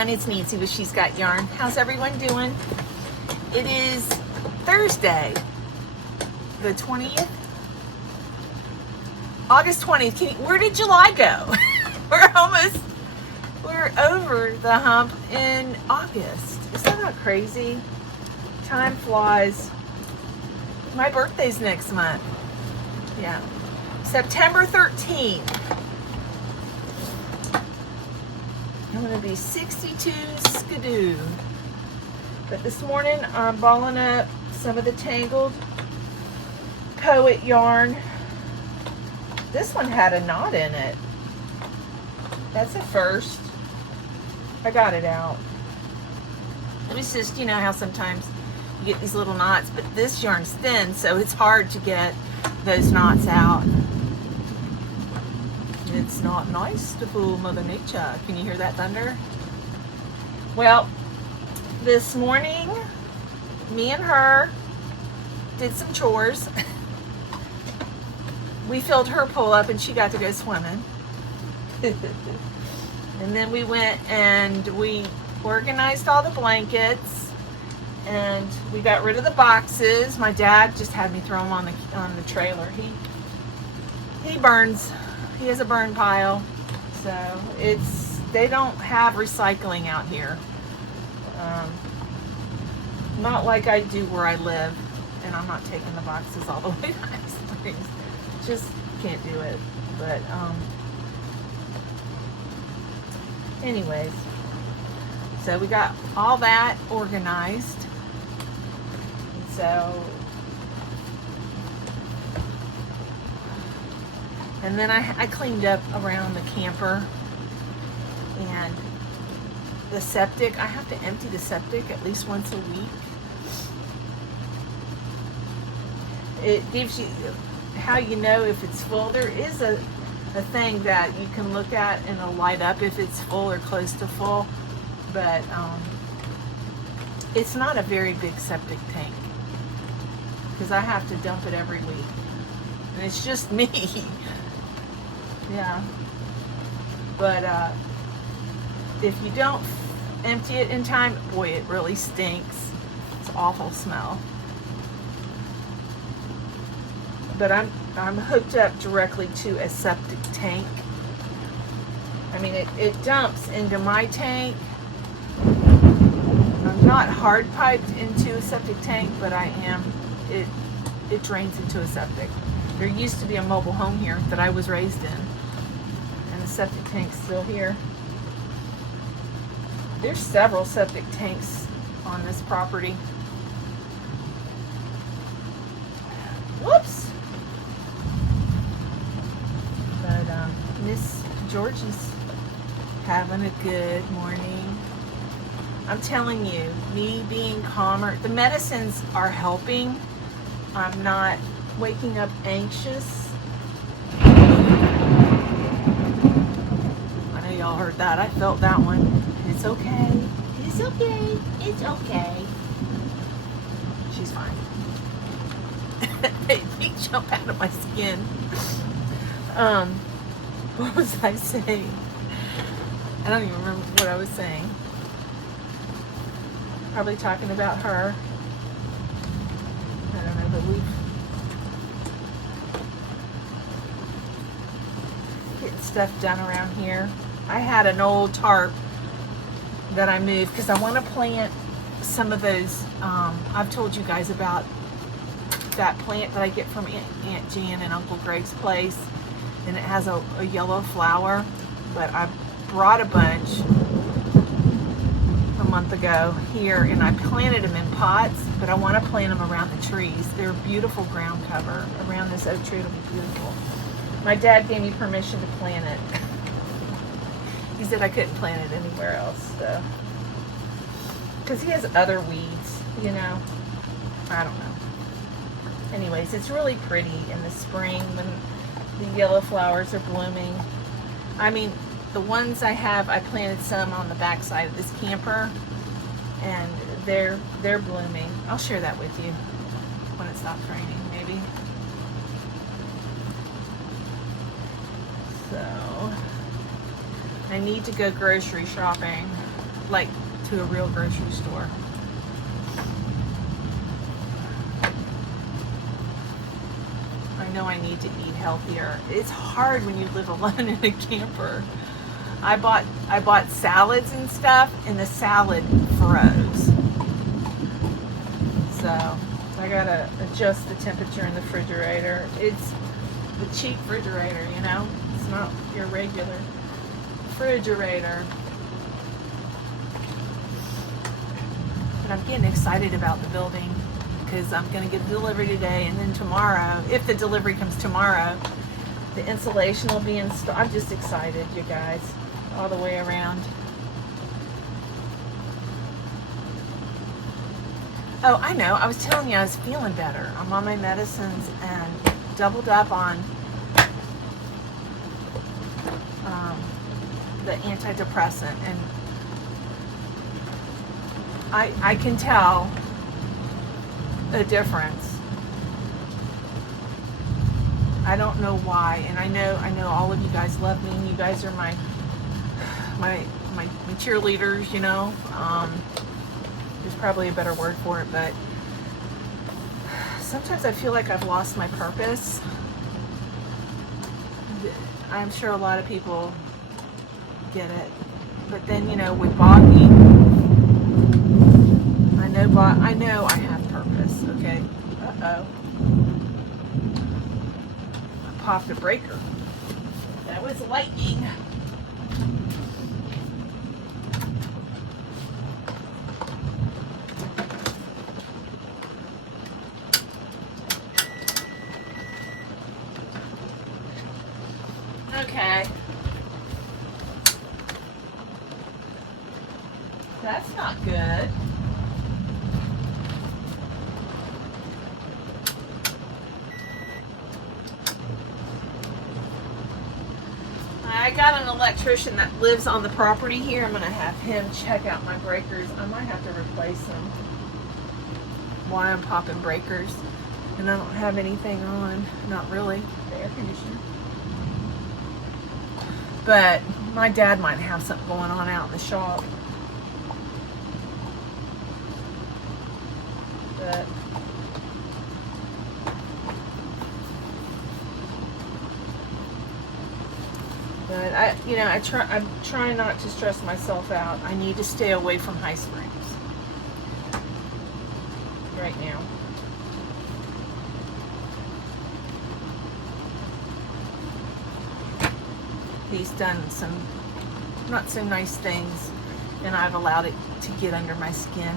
everyone, it's Nancy with She's Got Yarn. How's everyone doing? It is Thursday, the 20th, August 20th. Where did July go? We're over the hump in August. Isn't that crazy? Time flies. My birthday's next month. Yeah, September 13th. I'm going to be 62 skidoo. But this morning I'm balling up some of the Tangled Poet yarn. This one had a knot in it. That's a first. I got it out. It's just, you know how sometimes you get these little knots, but this yarn's thin, so it's hard to get those knots out. It's not nice to fool Mother Nature. Can you hear that thunder? Well, this morning, me and her did some chores. We filled her pool up and she got to go swimming. And then we went and we organized all the blankets and we got rid of the boxes. My dad just had me throw them on the trailer. He burns. He has a burn pile, so they don't have recycling out here. Not like I do where I live, and I'm not taking the boxes all the way to Ice Springs. Just can't do it. But anyways, so we got all that organized. And so. And then I cleaned up around the camper and the septic. I have to empty the septic at least once a week. It gives you how you know if it's full. There is a thing that you can look at and it'll light up if it's full or close to full. But it's not a very big septic tank because I have to dump it every week. And it's just me. Yeah, but if you don't empty it in time, boy, it really stinks. It's an awful smell. But I'm hooked up directly to a septic tank. I mean, it dumps into my tank. I'm not hard piped into a septic tank, but I am. It drains into a septic. There used to be a mobile home here that I was raised in. And the septic tank's still here. There's several septic tanks on this property. Whoops! But Miss Georgie's having a good morning. I'm telling you, me being calmer, the medicines are helping. I'm not waking up anxious. I know y'all heard that. I felt that one. It's okay. It's okay. It's okay. She's fine. They jump out of my skin. What was I saying? I don't even remember what I was saying. Probably talking about her. I don't know, but we've getting stuff done around here. I had an old tarp that I moved because I want to plant some of those. I've told you guys about that plant that I get from Aunt Jan and Uncle Greg's place, and it has a yellow flower, but I brought a bunch a month ago here and I planted them in pots, but I want to plant them around the trees. They're beautiful ground cover around this oak tree. It'll be beautiful. My dad gave me permission to plant it. He said I couldn't plant it anywhere else, so because he has other weeds, you know. I don't know. Anyways, it's really pretty in the spring when the yellow flowers are blooming. I mean, the ones I have, I planted some on the back side of this camper, and they're blooming. I'll share that with you when it stops raining, maybe. So I need to go grocery shopping. like to a real grocery store. I know I need to eat healthier. It's hard when you live alone in a camper. I bought salads and stuff, and the salad froze. So I gotta adjust the temperature in the refrigerator. It's the cheap refrigerator, you know? It's not your regular refrigerator. But I'm getting excited about the building because I'm gonna get delivery today, and then tomorrow, if the delivery comes tomorrow, the insulation will be installed. I'm just excited, you guys, all the way around. Oh, I know. I was telling you I was feeling better. I'm on my medicines and doubled up on the antidepressant, and I can tell a difference. I don't know why, and I know all of you guys love me, and you guys are my cheerleaders, you know. There's probably a better word for it, but sometimes I feel like I've lost my purpose. I'm sure a lot of people get it, but then, you know, with Boggy, I know I have purpose. Okay. Uh-oh. I popped a breaker. That was lightning. Okay. That's not good. I got an electrician that lives on the property here. I'm going to have him check out my breakers. I might have to replace them while I'm popping breakers. And I don't have anything on. Not really. The air conditioner. But my dad might have something going on out in the shop. But I'm trying not to stress myself out. I need to stay away from High Springs right now. He's done some not so nice things, and I've allowed it to get under my skin,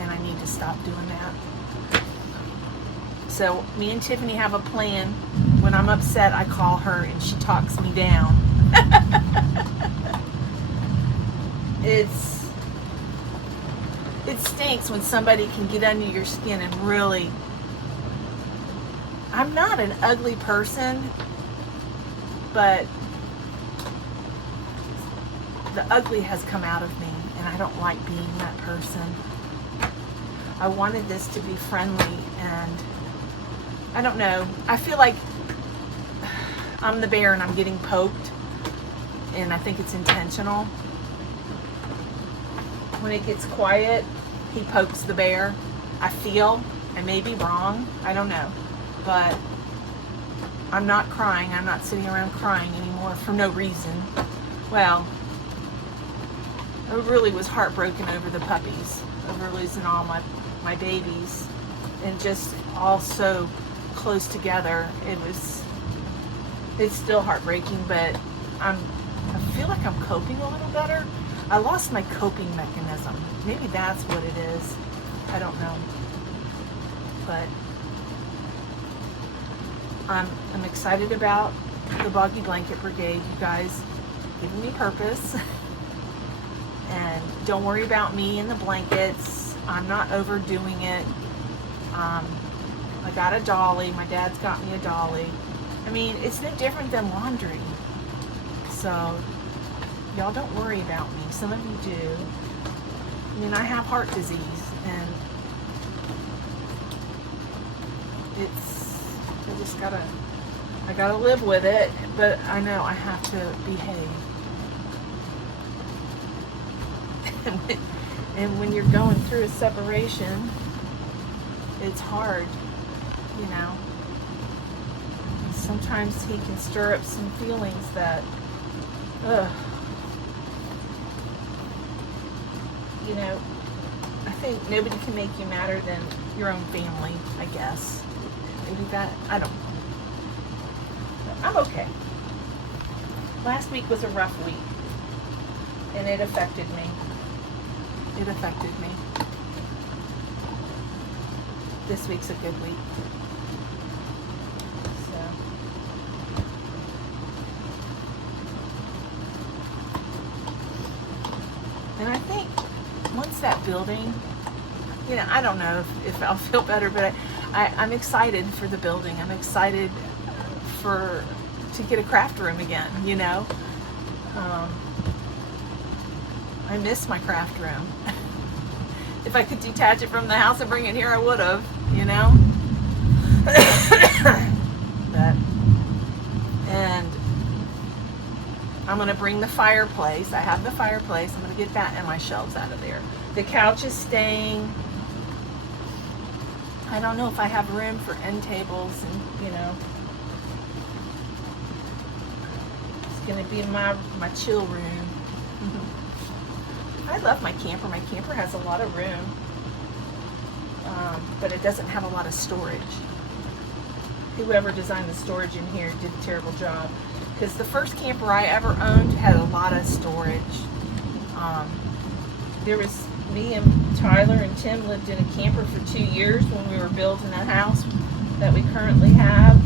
and I need to stop doing that. So me and Tiffany have a plan. When I'm upset, I call her and she talks me down. It stinks when somebody can get under your skin and really... I'm not an ugly person, but the ugly has come out of me, and I don't like being that person. I wanted this to be friendly, and I don't know. I feel like I'm the bear and I'm getting poked, and I think it's intentional. When it gets quiet, he pokes the bear. I feel, I may be wrong, I don't know, but I'm not crying. I'm not sitting around crying anymore for no reason. Well, I really was heartbroken over the puppies, over losing all my babies, and just all so close together. It's still heartbreaking, but I feel like I'm coping a little better. I lost my coping mechanism. Maybe that's what it is. I don't know. But I'm excited about the Boggy Blanket Brigade, you guys, giving me purpose. And don't worry about me and the blankets. I'm not overdoing it. I got a dolly. My dad's got me a dolly. I mean, it's no different than laundry. So, y'all don't worry about me. Some of you do. I mean, I have heart disease, and I gotta live with it, but I know I have to behave. And when you're going through a separation, it's hard, you know. Sometimes he can stir up some feelings that, you know, I think nobody can make you madder than your own family, I guess. Maybe that, I don't know. I'm okay. Last week was a rough week, and it affected me. It affected me. This week's a good week. So. And I think once that building, you know, I don't know if I'll feel better, but I'm excited for the building. I'm excited to get a craft room again, you know. I miss my craft room. If I could detach it from the house and bring it here, I would have, you know. And I'm going to bring the fireplace. I have the fireplace. I'm going to get that and my shelves out of there. The couch is staying. I don't know if I have room for end tables, and, you know. It's going to be my chill room. I love my camper. My camper has a lot of room, but it doesn't have a lot of storage. Whoever designed the storage in here did a terrible job, because the first camper I ever owned had a lot of storage. There was me and Tyler and Tim lived in a camper for 2 years when we were building the house that we currently have,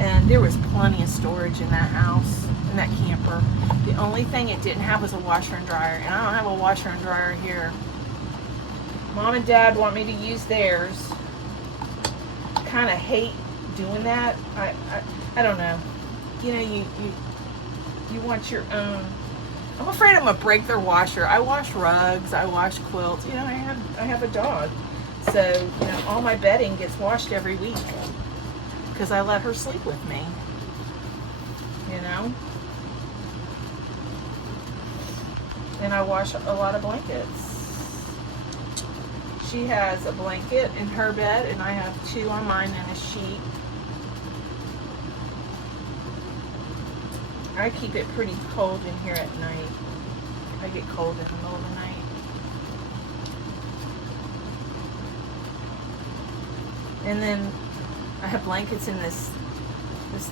and there was plenty of storage in that house, in that camper. The only thing it didn't have was a washer and dryer, and I don't have a washer and dryer here. Mom and Dad want me to use theirs. Kind of hate doing that. I don't know. You know, you want your own. I'm afraid I'm gonna break their washer. I wash rugs, I wash quilts. You know, I have a dog, so you know all my bedding gets washed every week because I let her sleep with me. You know. And I wash a lot of blankets. She has a blanket in her bed, and I have 2 on mine and a sheet. I keep it pretty cold in here at night. I get cold in the middle of the night. And then I have blankets in this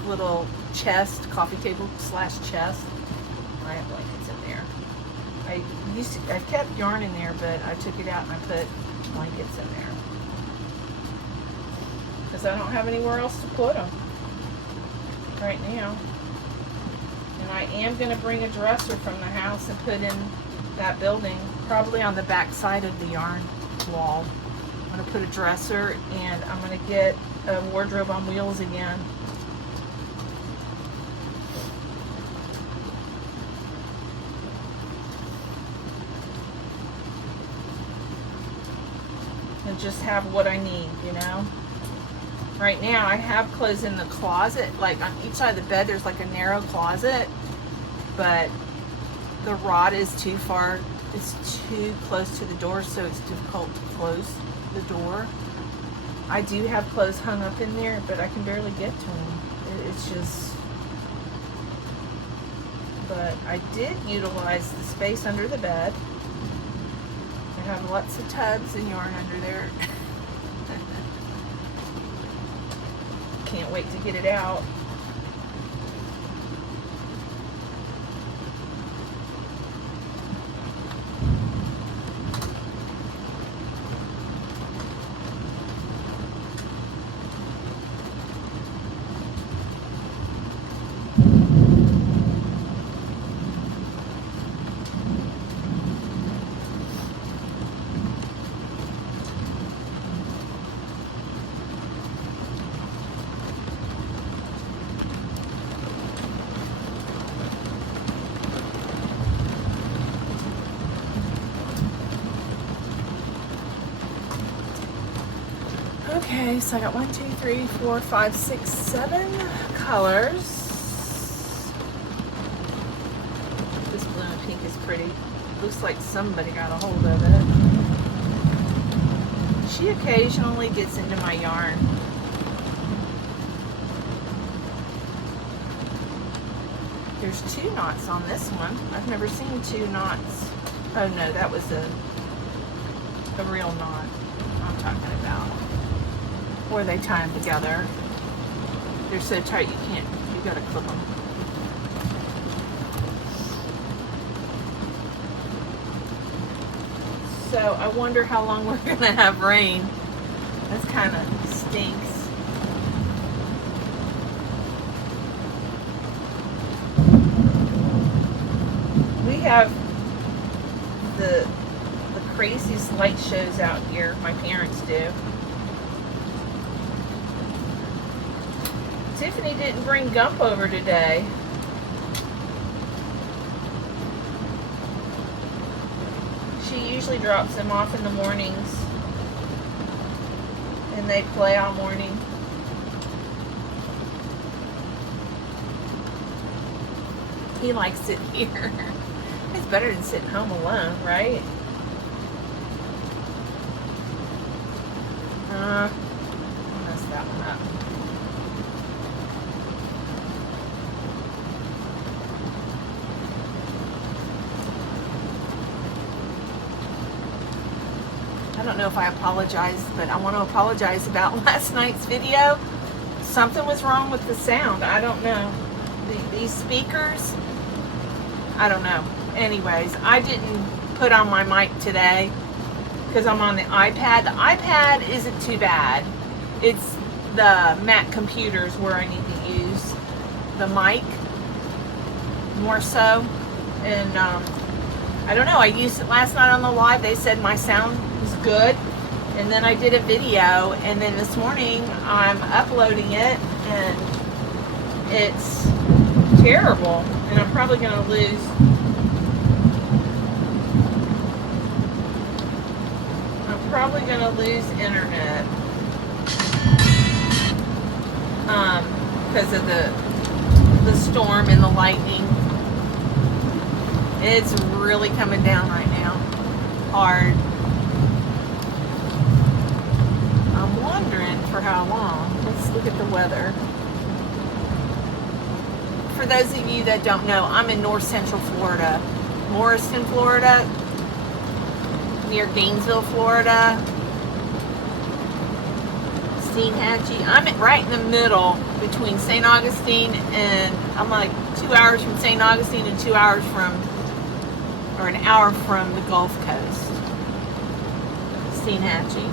little chest, coffee table / chest. I have blankets in there. I kept yarn in there, but I took it out and I put blankets in there because I don't have anywhere else to put them right now. And I am going to bring a dresser from the house and put in that building, probably on the back side of the yarn wall. I'm going to put a dresser, and I'm going to get a wardrobe on wheels again. And just have what I need, you know. Right now I have clothes in the closet, like on each side of the bed there's like a narrow closet, but the rod is too far, it's too close to the door, so it's difficult to close the door. I do have clothes hung up in there, but I can barely get to them. It's just, but I did utilize the space under the bed. I have lots of tubs and yarn under there. Can't wait to get it out. Okay, so I got 1, 2, 3, 4, 5, 6, 7 colors. This blue and pink is pretty. Looks like somebody got a hold of it. She occasionally gets into my yarn. There's 2 knots on this one. I've never seen 2 knots. Oh no, that was a real knot I'm talking about. Or they tie them together. They're so tight you can't, you gotta clip them. So I wonder how long we're gonna have rain. That's kind of stinks. We have the craziest light shows out here. My parents do. Tiffany didn't bring Gump over today. She usually drops him off in the mornings and they play all morning. He likes it here. It's better than sitting home alone, right? I messed that one up. I don't know if I apologized, but I want to apologize about last night's video. Something was wrong with the sound. I don't know. These speakers, I don't know. Anyways, I didn't put on my mic today because I'm on the iPad. The iPad isn't too bad. It's the Mac computers where I need to use the mic more so. And I don't know. I used it last night on the live. They said my sound was good. And then I did a video. And then this morning I'm uploading it. And it's terrible. And I'm probably going to lose... probably going to lose internet because of the storm and the lightning. It's really coming down right now, hard. I'm wondering for how long. Let's look at the weather. For those of you that don't know, I'm in north central Florida, Morriston, Florida, near Gainesville, Florida, Steenhatchee. I'm right in the middle between St. Augustine and, I'm like 2 hours from St. Augustine and 2 hours from, or an hour from the Gulf Coast, Steenhatchee.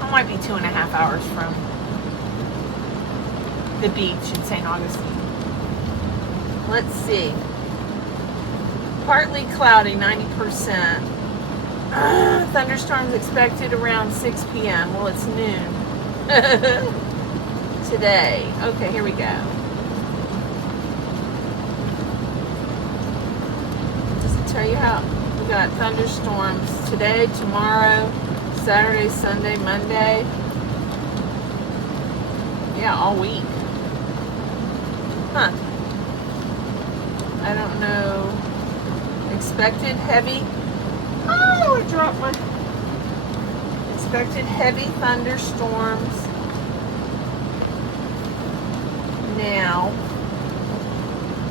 I might be 2.5 hours from the beach in St. Augustine. Let's see. Partly cloudy, 90%. Thunderstorms expected around 6 p.m. Well, it's noon today. Okay, here we go. Just to tell you how we got thunderstorms today, tomorrow, Saturday, Sunday, Monday. Yeah, all week. Huh. I don't know. Expected heavy. Oh, I dropped my. Expected heavy thunderstorms. Now,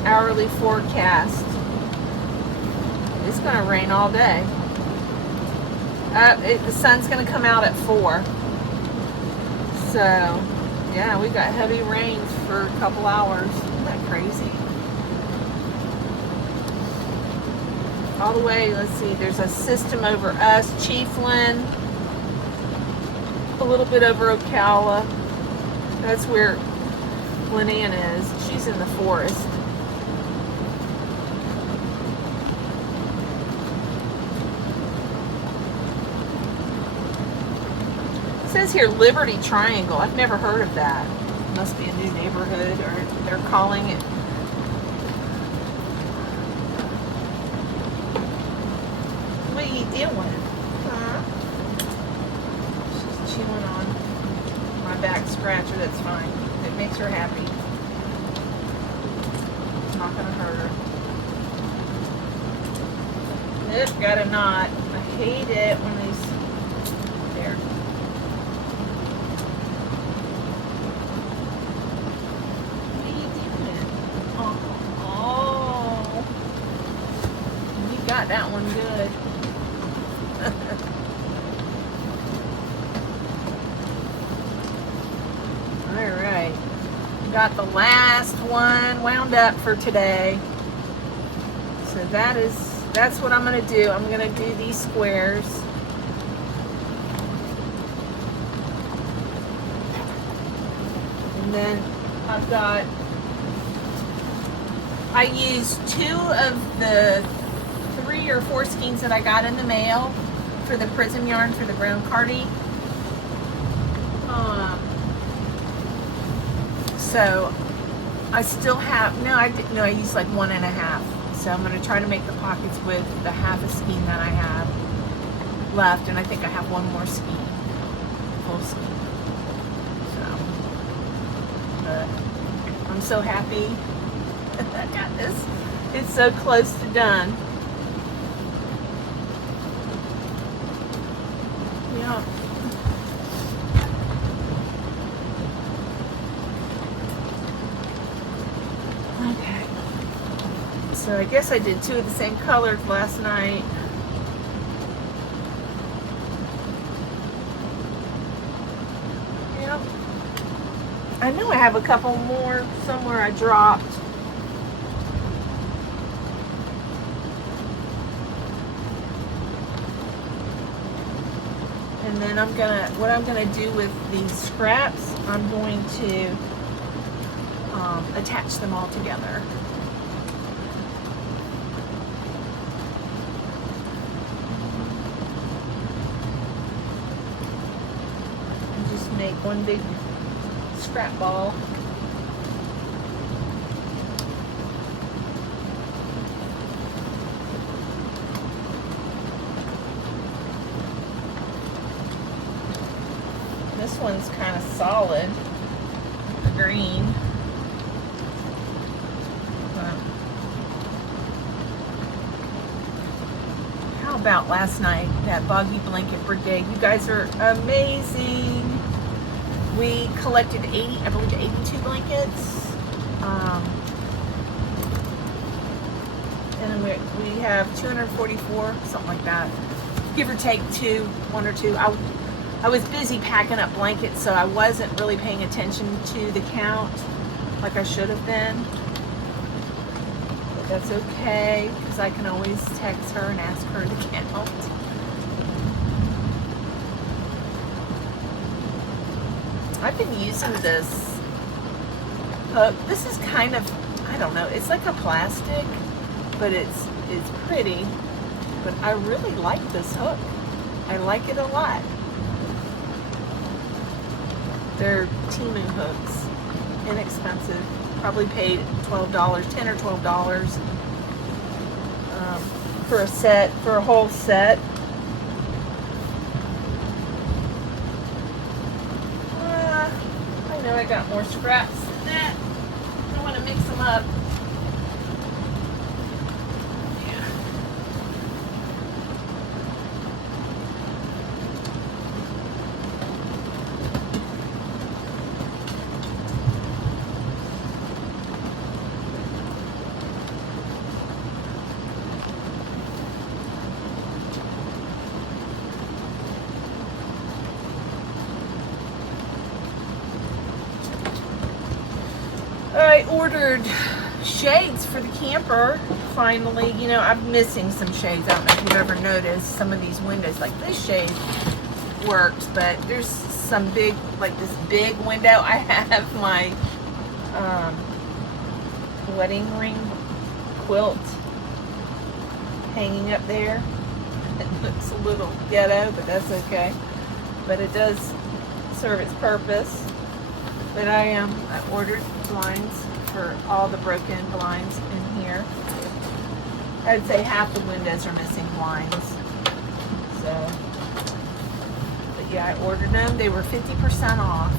hourly forecast. It's going to rain all day. The sun's going to come out at 4. So, yeah, we got heavy rains for a couple hours. Isn't that crazy? All the way, let's see, there's a system over us, Chiefland, a little bit over Ocala. That's where Lynanne is. She's in the forest. It says here Liberty Triangle. I've never heard of that. Must be a new neighborhood, or they're calling it. What are you doing? Huh? She's chewing on my back scratcher. That's fine. It makes her happy. It's not going to hurt her. Oop, got a knot. I hate it when these, there. What are you doing? Oh. You got that one good. Alright. Got the last one wound up for today. So that's what I'm going to do. I'm going to do these squares. And then I used 2 of the 3 or 4 skeins that I got in the mail for the prism yarn for the brown cardie. So I still have, I used like 1.5. So I'm going to try to make the pockets with the half a skein that I have left. And I think I have one more skein, full skein. So, but I'm so happy that I got this. It's so close to done. Yeah. Okay. So I guess I did 2 of the same colors last night. Yep. I know I have a couple more somewhere I dropped. And then what I'm gonna do with these scraps, I'm going to attach them all together. And just make one big scrap ball. This one's kind of solid, the green. How about last night, that Boggy Blanket Brigade? You guys are amazing. We collected 80, I believe 82 blankets. And we have 244, something like that. Give or take 1 or 2. I was busy packing up blankets, so I wasn't really paying attention to the count like I should have been. But that's okay, because I can always text her and ask her to count. I've been using this hook. This is kind of, I don't know, it's like a plastic, but it's pretty. But I really like this hook. I like it a lot. They're Timu hooks, inexpensive. Probably paid $12, $10 or $12 for a set, for a whole set. I know I got more scraps than that. I want to mix them up. I ordered shades for the camper finally. You know, I'm missing some shades. I don't know if you've ever noticed some of these windows. Like this shade works, but there's some big, like this big window. I have my wedding ring quilt hanging up there. It looks a little ghetto, but that's okay. But it does serve its purpose. But I ordered blinds for all the broken blinds in here. I'd say half the windows are missing blinds. So, but yeah, I ordered them. They were 50% off.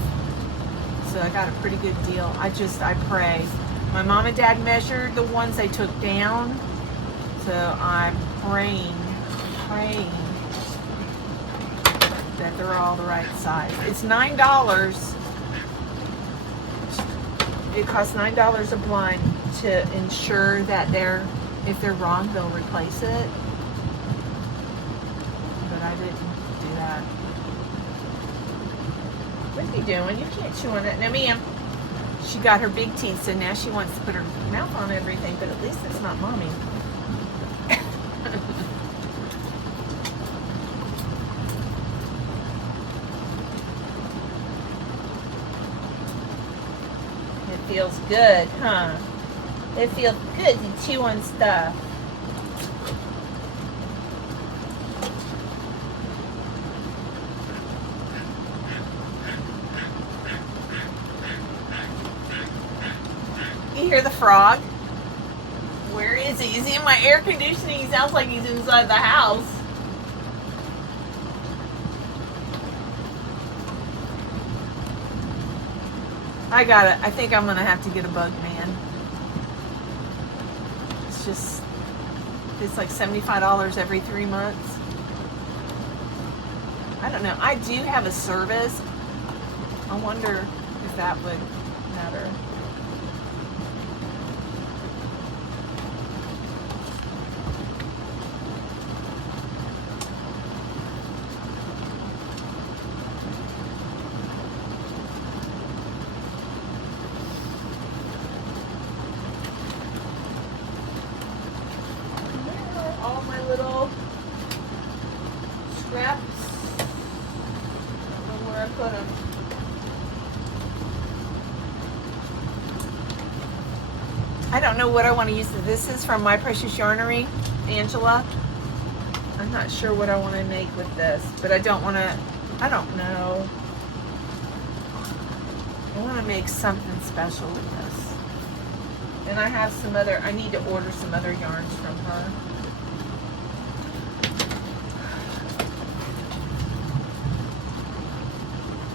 So I got a pretty good deal. I pray. My mom and dad measured the ones they took down. So I'm praying that they're all the right size. It's $9. It costs $9 a blind to ensure that if they're wrong, they'll replace it. But I didn't do that. What are you doing? You can't chew on it. No, ma'am. She got her big teeth, so now she wants to put her mouth on everything, but at least it's not mommy. It feels good, huh? It feels good to chew on stuff. You hear the frog? Where is he? Is he in my air conditioning? He sounds like he's inside the house. I got it. I think I'm going to have to get a bug man. It's like $75 every 3 months. I don't know. I do have a service. I wonder if that would matter. I don't know what I want to use. This is from My Precious Yarnery, Angela. I'm not sure what I want to make with this, but I don't know. I want to make something special with this. And I have I need to order some other yarns from her.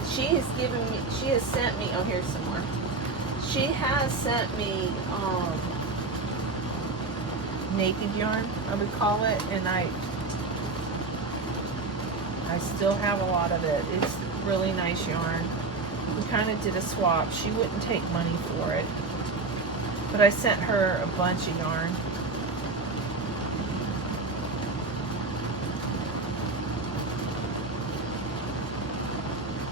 She has sent me, oh, here's some more. She has sent me naked yarn, I would call it, and I still have a lot of it. It's really nice yarn. We kind of did a swap. She wouldn't take money for it, but I sent her a bunch of yarn.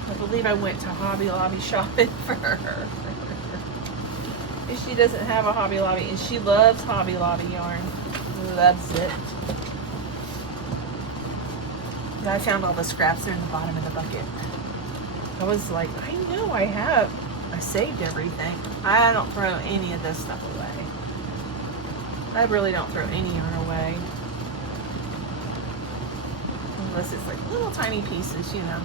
I believe I went to Hobby Lobby shopping for her. If she doesn't have a Hobby Lobby, and she loves Hobby Lobby yarn. Loves it. And I found all the scraps there in the bottom of the bucket. I was like, I know I saved everything. I don't throw any of this stuff away. I really don't throw any yarn away. Unless it's like little tiny pieces, you know.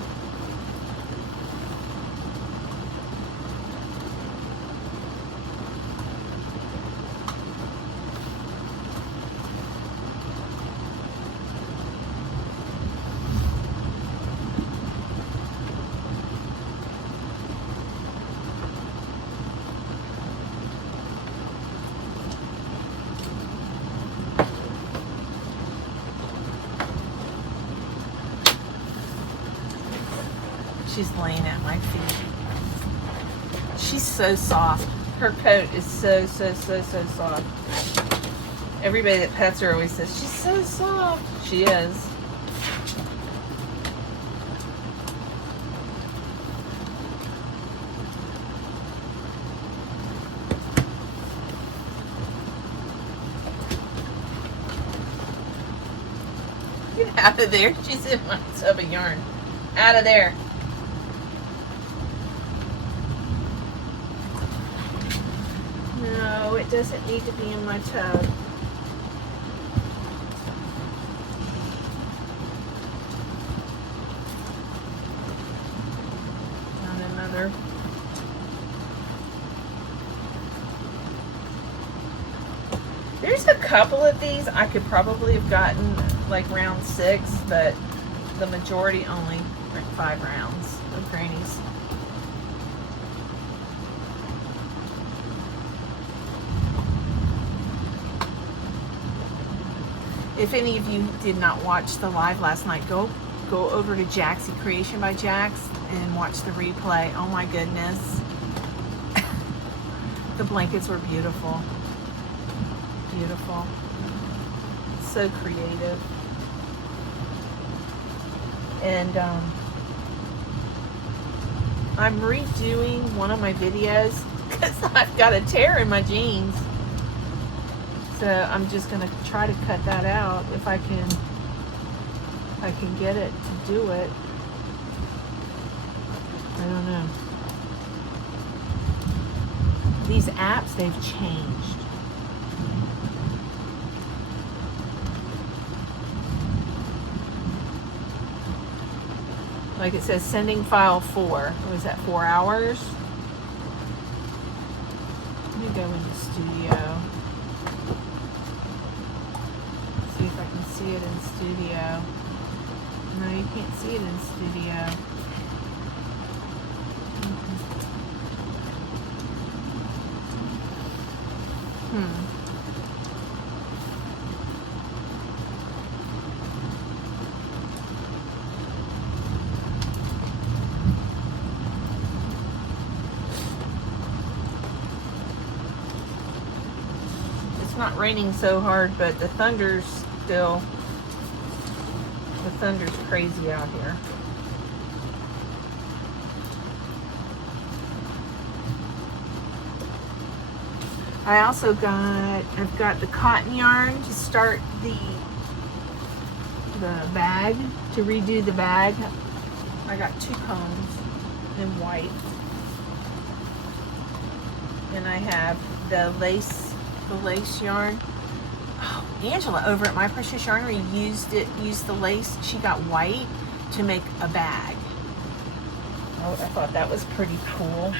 She's laying at my feet. She's so soft. Her coat is so soft. Everybody that pets her always says, she's so soft. She is. Get out of there. She's in my tub of yarn. Out of there. No, it doesn't need to be in my tub. Not another. There's a couple of these I could probably have gotten like round 6, but the majority only like 5 rounds of grannies. If any of you did not watch the live last night, go over to Jaxi Creation by Jax and watch the replay. Oh my goodness. The blankets were beautiful. Beautiful. So creative. And I'm redoing one of my videos because I've got a tear in my jeans. So I'm just going to try to cut that out if I can get it to do it. I don't know. These apps, they've changed. Like it says sending file 4. Was that 4 hours? Let me go into studio. See if I can see it in studio. No, you can't see it in studio. It's not raining so hard, but the thunder's crazy out here. I've got the cotton yarn to start the bag, to redo the bag. I got 2 combs in white. And I have the lace yarn. Oh, Angela over at My Precious Yarnery used the lace she got white to make a bag. Oh, I thought that was pretty cool.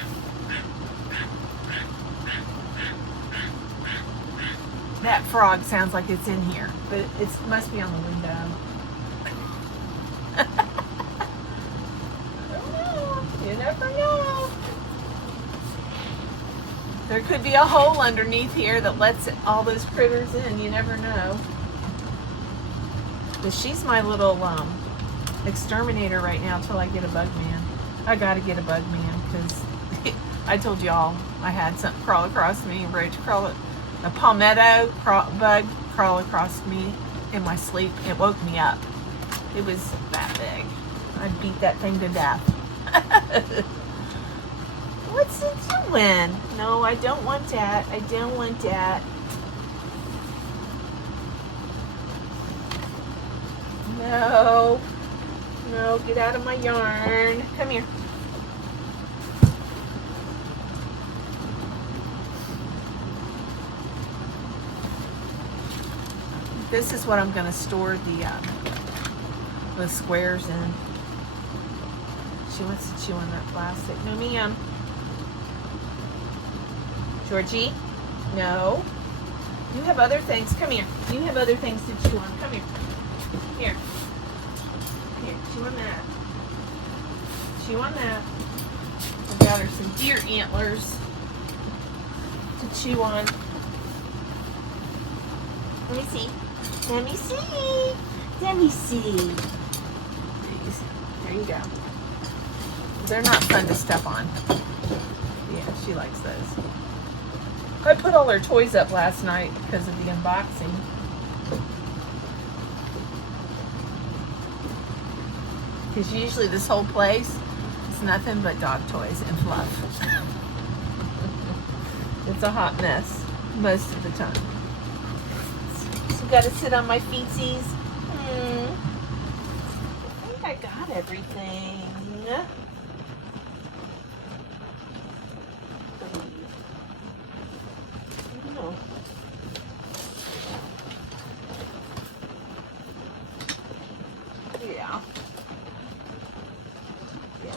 That frog sounds like it's in here, but it must be on the window. I don't know. You never know. There could be a hole underneath here that lets all those critters in. You never know. But she's my little exterminator right now till I get a bug man. I gotta get a bug man because I told y'all I had something crawl across me, a palmetto bug crawl across me in my sleep. It woke me up. It was that big. I beat that thing to death. What's it doing? No, I don't want that. I don't want that. No. No, get out of my yarn. Come here. This is what I'm going to store the squares in. She wants to chew on that plastic. No, ma'am. Georgie? No. You have other things. Come here. You have other things to chew on. Come here. Here. Here. Chew on that. Chew on that. I got her some deer antlers to chew on. Let me see. Let me see. Let me see. There you go. They're not fun to step on. Yeah, she likes those. I put all her toys up last night because of the unboxing. Because usually this whole place is nothing but dog toys and fluff. It's a hot mess most of the time. So gotta sit on my feetsies. I think I got everything. Yeah,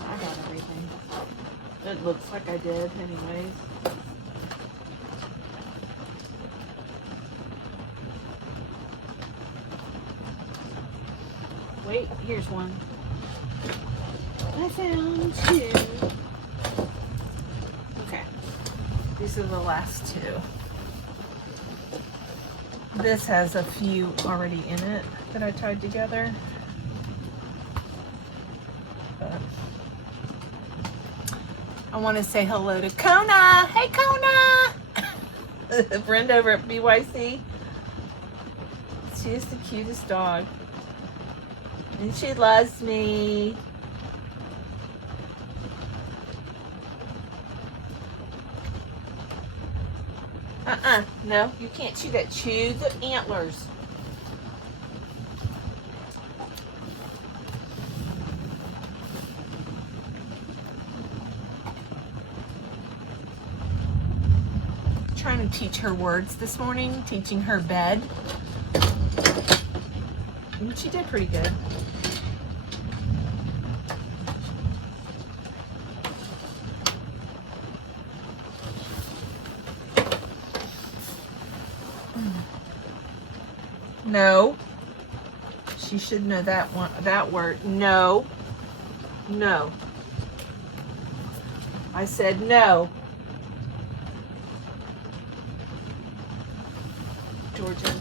I got everything. It looks like I did anyways. Wait, here's one. I found 2. Okay. These are the last 2. This has a few already in it that I tied together. But I want to say hello to Kona. Hey, Kona! Brenda over at BYC. She is the cutest dog. And she loves me. No, you can't chew that. Chew the antlers. Trying to teach her words this morning, teaching her bed. And she did pretty good. No. She should know that one, that word. No. No. I said no. Georgia.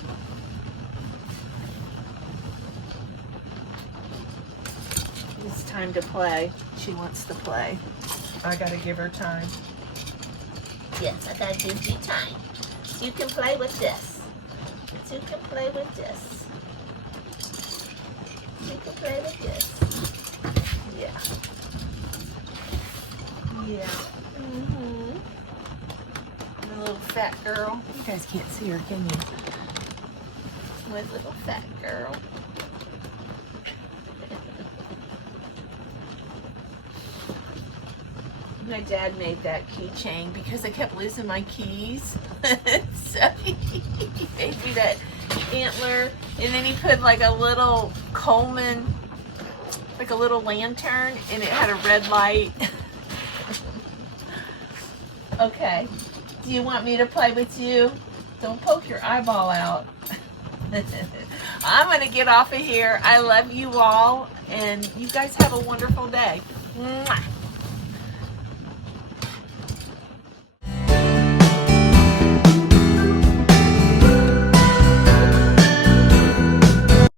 It's time to play. She wants to play. I gotta give her time. Yes, I gotta give you time. You can play with this. You can play with this. You can play with this. Yeah. Yeah. Mm-hmm. My little fat girl. You guys can't see her, can you? My little fat girl. My dad made that keychain because I kept losing my keys. So he made me that antler, and then he put like a little Coleman, like a little lantern, and it had a red light. Okay, do you want me to play with you? Don't poke your eyeball out. I'm gonna get off of here. I love you all, and you guys have a wonderful day. Mwah.